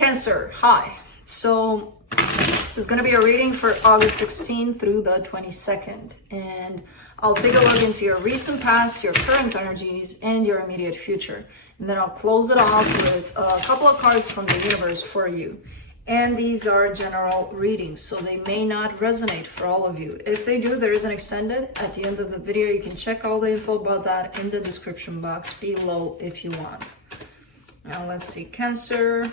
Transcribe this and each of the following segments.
Cancer, hi. So this is going to be a reading for August 16th through the 22nd. And I'll take a look into your recent past, your current energies, and your immediate future. And then I'll close it off with a couple of cards from the universe for you. And these are general readings, so they may not resonate for all of you. If they do, there is an extended at the end of the video. You can check all the info about that in the description box below if you want. Now let's see, Cancer.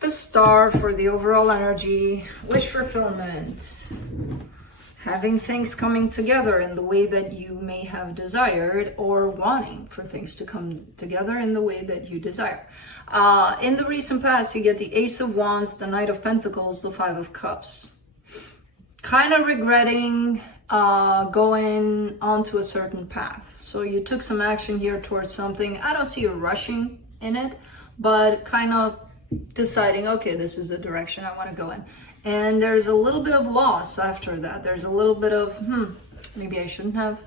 The Star for the overall energy, wish fulfillment, having things coming together in the way that you may have desired, or wanting for things to come together in the way that you desire. In the recent past, you get the Ace of Wands, the Knight of Pentacles, the Five of Cups. Kind of regretting going onto a certain path. So you took some action here towards something. I don't see you rushing in it, but kind of deciding, okay, this is the direction I want to go in. And there's a little bit of loss after that. There's a little bit of, maybe I shouldn't have.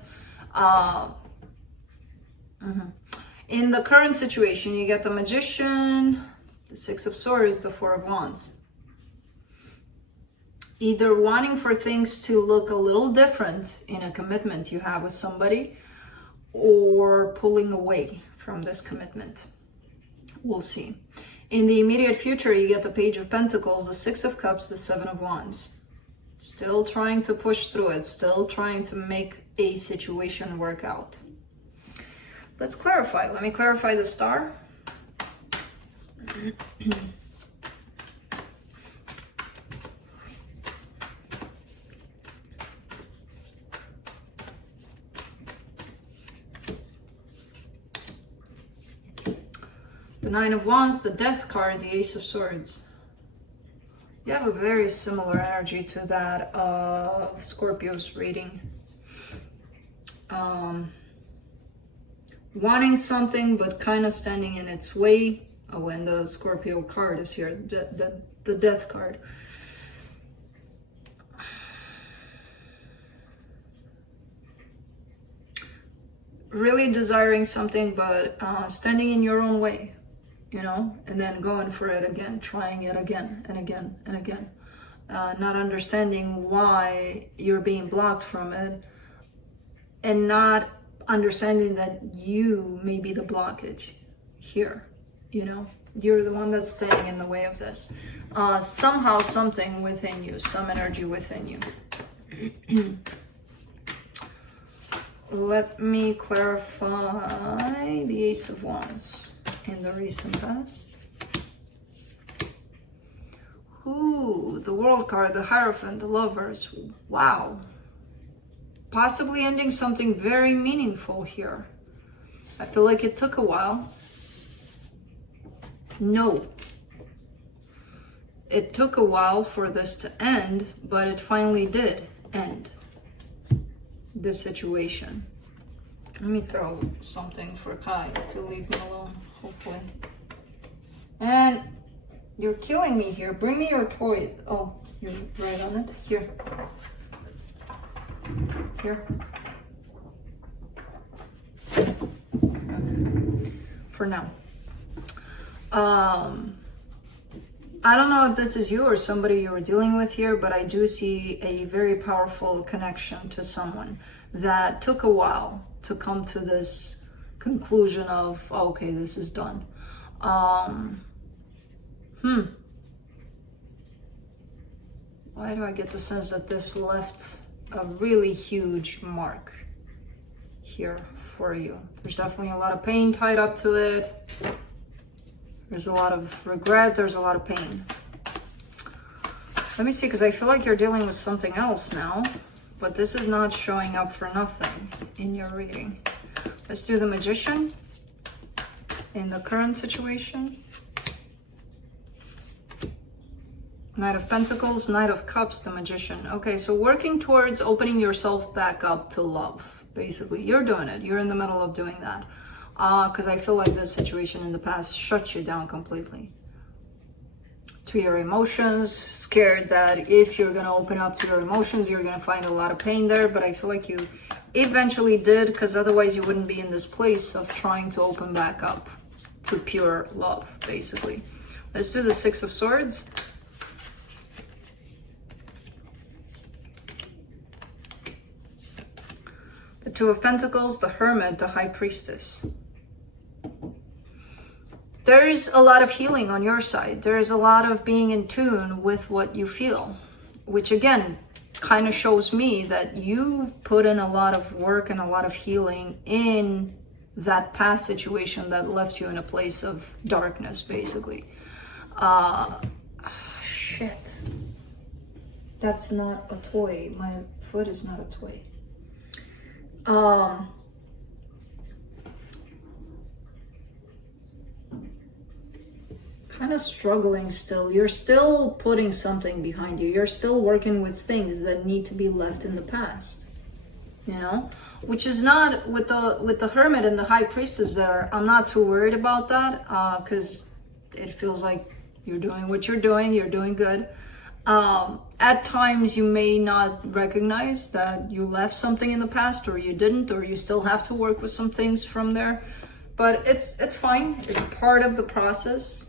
In the current situation, you get the Magician, the Six of Swords, the Four of Wands. Either wanting for things to look a little different in a commitment you have with somebody, or pulling away from this commitment. We'll see. In the immediate future, you get the Page of Pentacles, the Six of Cups, the Seven of Wands. Still trying to push through it, still trying to make a situation work out. Let's clarify. Let me clarify the Star. The Nine of Wands, the Death card, the Ace of Swords. You have a very similar energy to that of Scorpio's reading. Wanting something, but kind of standing in its way. Oh, and the Scorpio card is here, the Death card. Really desiring something, but standing in your own way. You know, and then going for it again, trying it again and again and again. Not understanding why you're being blocked from it, and not understanding that you may be the blockage here. You know, you're the one that's standing in the way of this. Somehow, something within you, some energy within you. Let me clarify the Ace of Wands in the recent past. Ooh, the World card, the Hierophant, the Lovers. Wow. Possibly ending something very meaningful here. I feel like it took a while. No. It took a while for this to end, but it finally did end this situation. Let me throw something for Kai to leave me alone, hopefully. And you're killing me here. Bring me your toy. Oh, you're right on it. Here. Here. Okay. For now. I don't know if this is you or somebody you were dealing with here, but I do see a very powerful connection to someone that took a while to come to this conclusion of, okay, this is done. Why do I get the sense that this left a really huge mark here for you? There's definitely a lot of pain tied up to it. There's a lot of regret. There's a lot of pain. Let me see, because I feel like you're dealing with something else now, but this is not showing up for nothing in your reading. Let's do the Magician in the current situation. Knight of Pentacles, Knight of Cups, the Magician. Okay, so working towards opening yourself back up to love, basically. You're doing it. You're in the middle of doing that. because I feel like this situation in the past shuts you down completely to your emotions, scared that if you're going to open up to your emotions, you're going to find a lot of pain there. But I feel like you eventually did, because otherwise you wouldn't be in this place of trying to open back up to pure love, basically. Let's do the Six of Swords. The Two of Pentacles, the Hermit, the High Priestess. There is a lot of healing on your side. There is a lot of being in tune with what you feel, which again, kind of shows me that you've put in a lot of work and a lot of healing in that past situation that left you in a place of darkness, basically. Shit. That's not a toy. My foot is not a toy. Kind of struggling still. You're still putting something behind you. You're still working with things that need to be left in the past, you know, which is not with the Hermit and the High Priestess there. I'm not too worried about that, because it feels like you're doing what you're doing good. At times you may not recognize that you left something in the past, or you didn't, or you still have to work with some things from there, but it's fine. It's part of the process,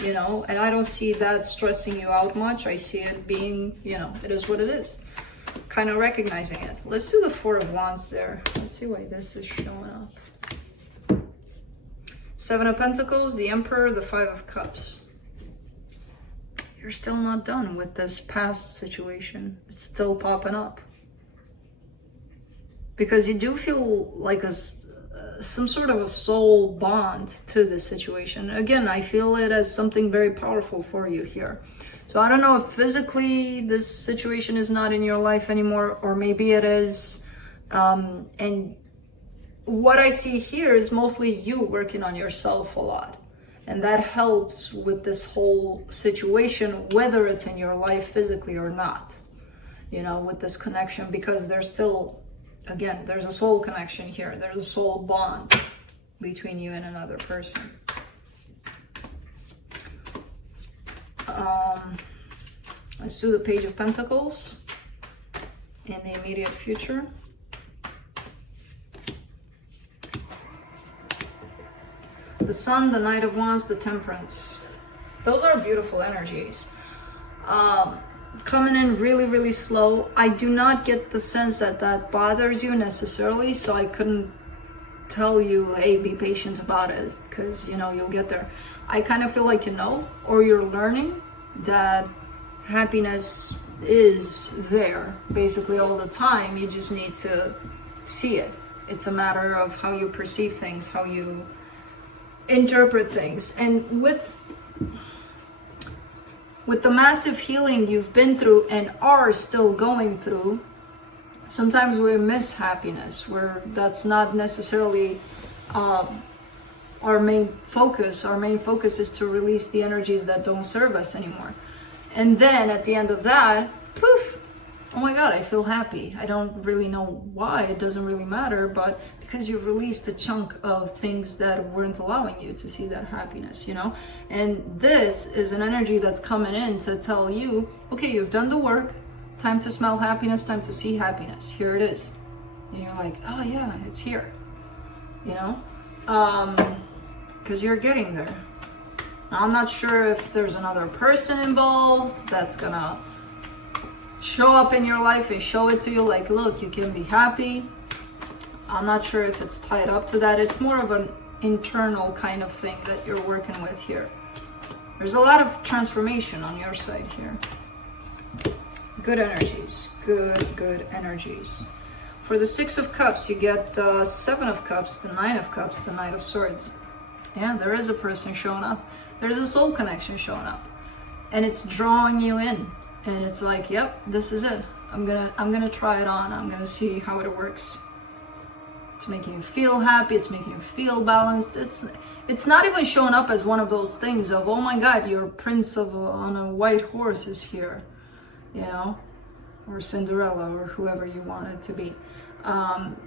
you know, and I don't see that stressing you out much. I see it being, you know, it is what it is. Kind of recognizing it. Let's do the Four of Wands there. Let's see why this is showing up. Seven of Pentacles, the Emperor, the Five of Cups. You're still not done with this past situation. It's still popping up. Because you do feel like some sort of a soul bond to this situation. Again, I feel it as something very powerful for you here. So I don't know if physically this situation is not in your life anymore, or maybe it is. And what I see here is mostly you working on yourself a lot. And that helps with this whole situation, whether it's in your life physically or not, you know, with this connection, because there's still, again, there's a soul connection here. There's a soul bond between you and another person. Let's do the Page of Pentacles in the immediate future. The Sun, the Knight of Wands, the Temperance. Those are beautiful energies. Coming in really, really slow. I do not get the sense that that bothers you necessarily, so I couldn't tell you, hey, be patient about it, because, you know, you'll get there. I kind of feel like you know, or you're learning that happiness is there basically all the time. You just need to see it. It's a matter of how you perceive things, how you interpret things. And with the massive healing you've been through and are still going through, sometimes we miss happiness, where that's not necessarily our main focus. Our main focus is to release the energies that don't serve us anymore. And then at the end of that, poof, oh my God, I feel happy. I don't really know why, it doesn't really matter, but because you've released a chunk of things that weren't allowing you to see that happiness, you know? And this is an energy that's coming in to tell you, okay, you've done the work, time to smell happiness, time to see happiness. Here it is. And you're like, oh yeah, it's here, you know? Because you're getting there. Now, I'm not sure if there's another person involved that's gonna show up in your life and show it to you like, look, you can be happy. I'm not sure if it's tied up to that. It's more of an internal kind of thing that you're working with here. There's a lot of transformation on your side here. Good energies, good energies. For the Six of Cups, you get the Seven of Cups, the Nine of Cups, the Knight of Swords. Yeah, there is a person showing up. There's a soul connection showing up, and it's drawing you in. And it's like, yep, this is it. I'm gonna try it on. I'm gonna see how it works. It's making you feel happy. It's making you feel balanced. It's not even showing up as one of those things of, oh my God, your prince on a white horse is here, you know, or Cinderella or whoever you want it to be.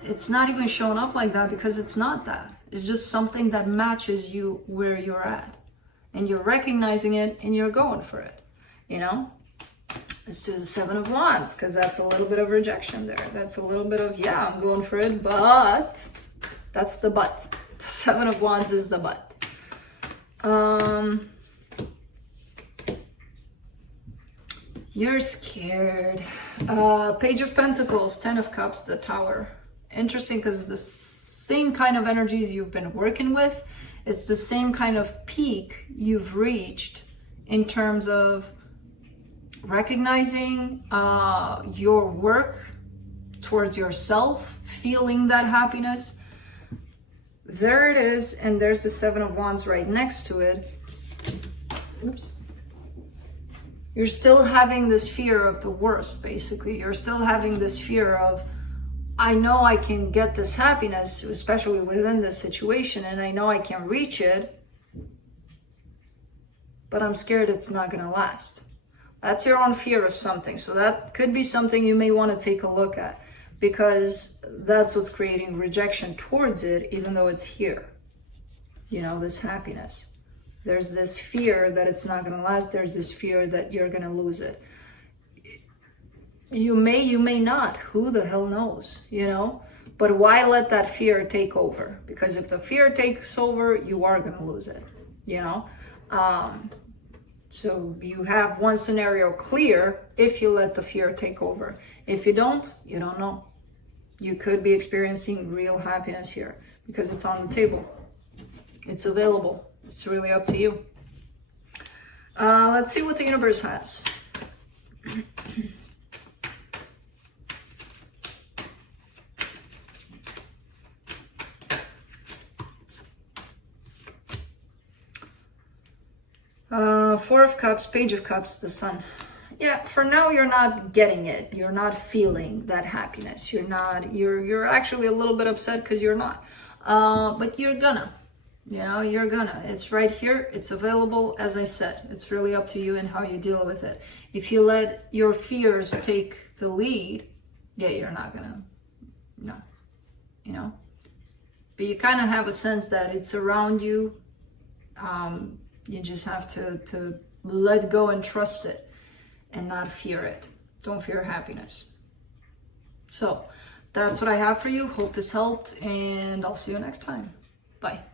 It's not even showing up like that, because it's not that. It's just something that matches you where you're at. And you're recognizing it and you're going for it, you know? Let's do the Seven of Wands, because that's a little bit of rejection there. That's a little bit of, yeah, I'm going for it, but that's the but. The Seven of Wands is the but. You're scared. Page of Pentacles, Ten of Cups, the Tower. Interesting, because it's the same kind of energies you've been working with. It's the same kind of peak you've reached in terms of recognizing your work towards yourself, feeling that happiness. There it is, and there's the Seven of Wands right next to it. Oops. You're still having this fear of the worst, basically. You're still having this fear of, I know I can get this happiness, especially within this situation, and I know I can reach it, but I'm scared it's not gonna last. That's your own fear of something. So that could be something you may want to take a look at, because that's what's creating rejection towards it, even though it's here. You know, this happiness. There's this fear that it's not going to last. There's this fear that you're going to lose it. You may not. Who the hell knows, you know? But why let that fear take over? Because if the fear takes over, you are going to lose it, you know? So you have one scenario clear if you let the fear take over. If you don't, you don't know. You could be experiencing real happiness here because it's on the table. It's available. It's really up to you. Let's see what the universe has. Four of Cups, Page of Cups, the Sun. Yeah, for now you're not getting it. You're not feeling that happiness. You're actually a little bit upset because you're not. But you're gonna. You know, you're gonna. It's right here. It's available. As I said, it's really up to you and how you deal with it. If you let your fears take the lead, yeah, you're not gonna. No. You know? But you kind of have a sense that it's around you. You just have to let go and trust it and not fear it. Don't fear happiness. So that's what I have for you. Hope this helped, and I'll see you next time. Bye.